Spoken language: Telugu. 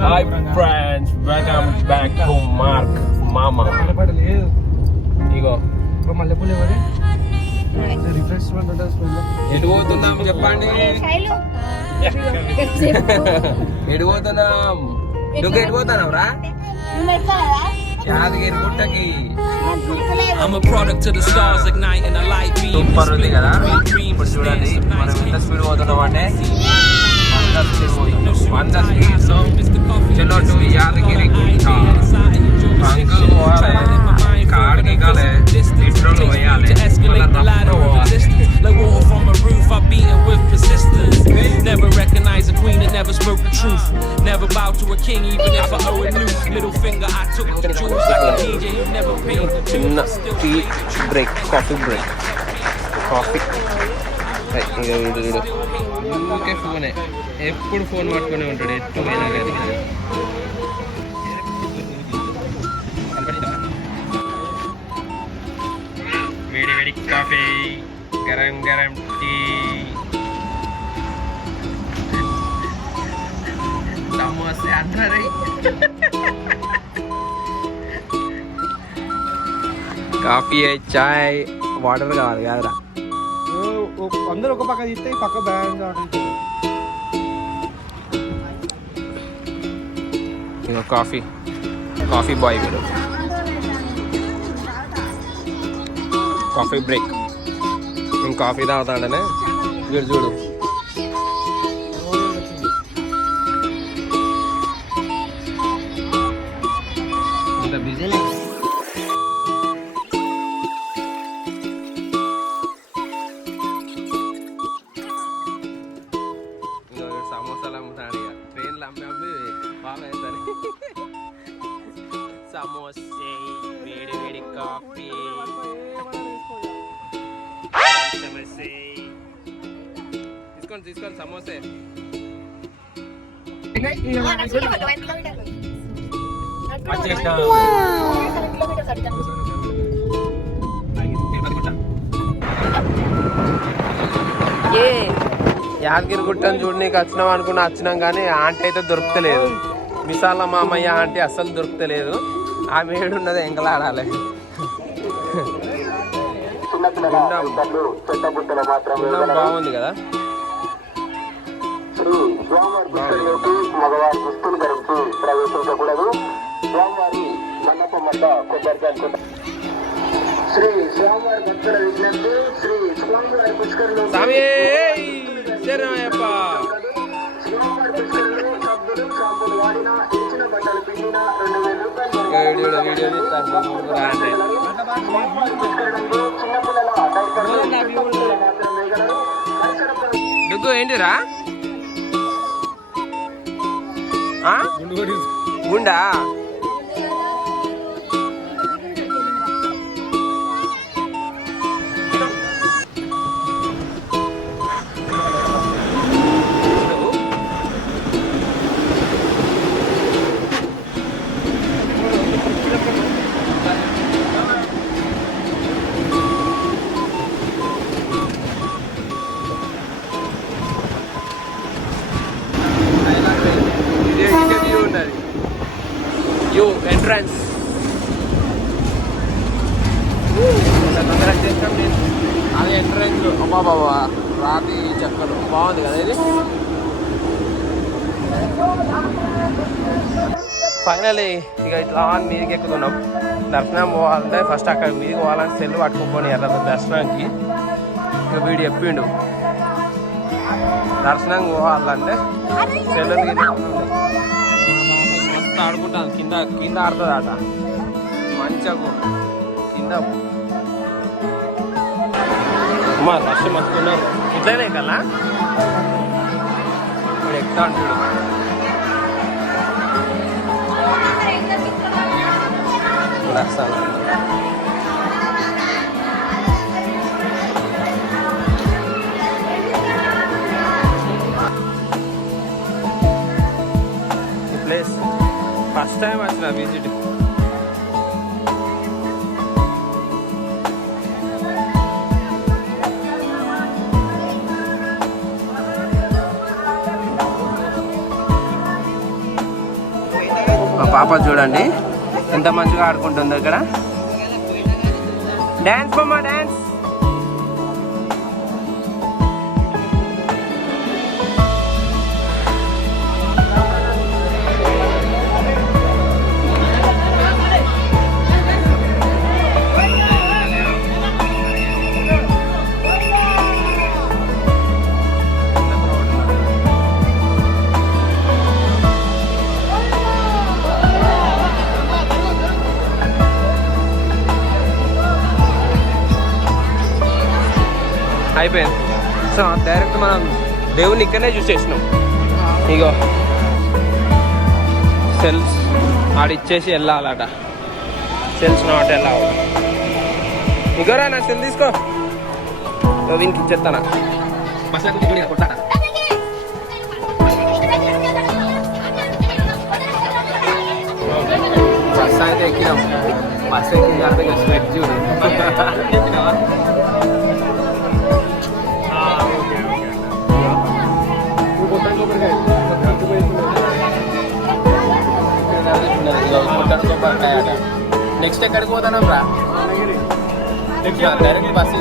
Hi friends, welcome back to Mark Mama. ఇగో ఎటు పోతున్నాం చెప్పండి. ఎటు పోతున్నాం? నువ్వు ఎటు పోతున్నావు రా? యాదగిరి గుట్టకి. సూపర్ ఉంది కదా. ఇప్పుడు చూడండి మనం ఎంత స్పీడ్ పోతున్నాం అంటే 100 స్పీడ్ లో చలో టు యాదగిరి గుట్ట. అంకుల్ పోవాలి, కాడికి కాలే, పెట్రోల్ పోయాలి, మళ్ళీ తప్పకుండా పోవాలి. Like water from a roof, I beaten with persistence. Never recognize a queen that never spoke the truth. Never bow to a king, even if I owe it loose. Middle finger, I took the jewels like a DJ who never paid. చిన్న tea break, coffee break. Coffee ఊరికే ఫోనే, ఎప్పుడు ఫోన్ పట్టుకునే ఉంటాడు, ఎట్టు పోయినా కానీ. వేడి వేడి కాఫీ, గరం గరం టీ, సమోసా అంటారు. కాఫీ చాయ్ వాటర్ కావాలి కదరా. అందరూ ఒక పక్క తీస్తే పక్క బ్యాగ్ ఇంకా కాఫీ, కాఫీ బాయ్ వీడు. Coffee break. నేను కాఫీ తాగుతాడనే వీడు చూడు. ఇంత బిజీ సమోసాలు అమ్ముతాడు. ఇక ట్రైన్లు అమ్మి బాగా అవుతాయి. సమోసే, వేడి వేడి కాఫీ, సమోసే తీసుకోండి సమోసే. యాదగిరి గుట్టని చూడనీకి వచ్చినాం అనుకున్నా, వచ్చినాం కానీ ఆంటీ అయితే దొరుకుతలేదు. మిసాల మామయ్య ఆంటీ అస్సలు దొరుకుతలేదు. ఆమె ఏడున్నది ఎంకలాడాలి. బాగుంది కదా. మగవారి దుస్తులు ధరించి ప్రవేశించకూడదు. స్వామివారి మండపం వద్ద కొబ్బరికాయ. శ్రీ స్వామివారి భక్తుల విజ్ఞప్తి, శ్రీ స్వామివారి పుష్కరంలో స్వామియే స్వామివారి పుష్కరంలో సబ్బులు షాంపులు వాడిన, ఇచ్చిన బట్టలు పిండిన 2000 రూపాయలు. స్వామివారి పుష్కరంలో చిన్నపిల్లల డైపర్లు మాత్రం వేయగలరు. డుగ్గు ఏంటిరా? గుండా ఎంట్రన్స్. అది ఎంట్రన్స్. అమ్మా బాబా రాతి చెక్కలు బాగుంది కదా ఇది. ఫైనలీ ఇక ఇట్లా మీదకి ఎక్కుతున్నాం. దర్శనం పోవాలంటే ఫస్ట్ అక్కడ మీదకి పోవాలని సెల్ పట్టుకుని అట్లా దర్శనానికి. ఇక వీడు చెప్పిండు దర్శనం పోవాలంటే సెల్ మస్తు ఆడుకుంటాను. కింద కింద ఆడుతుంది ఆట మంచిగా కింద. అమ్మా రష్ మస్తున్నారు. ఇట్లనే కదా ఇప్పుడు ఎక్కుతా అంటాడు. వస్తాను ప్లేస్ ఫస్ట్ టైం వచ్చిన విజిట్. మా పాప చూడండి ఎంత మంచిగా ఆడుకుంటుందో ఇక్కడ. డాన్స్ బొమ్మ డాన్స్. అయిపోయింది. సో డైరెక్ట్ మనం దేవుని ఇక్కడనే చూసేసినాం. ఇగో సెల్స్ ఆడిచ్చేసి వెళ్ళాలట. సెల్స్ నాట్ ఎలా ఇగోరా నా సెల్ తీసుకో. వీనికి ఇచ్చేస్తానా కొట్టాడా. బస్ అయితే ఎక్కినాం. బస్ ఎక్కిన తర్వాత స్వెట్ చూడు. నెక్స్ట్ ఎక్కడికి పోతాం రా? Direct bus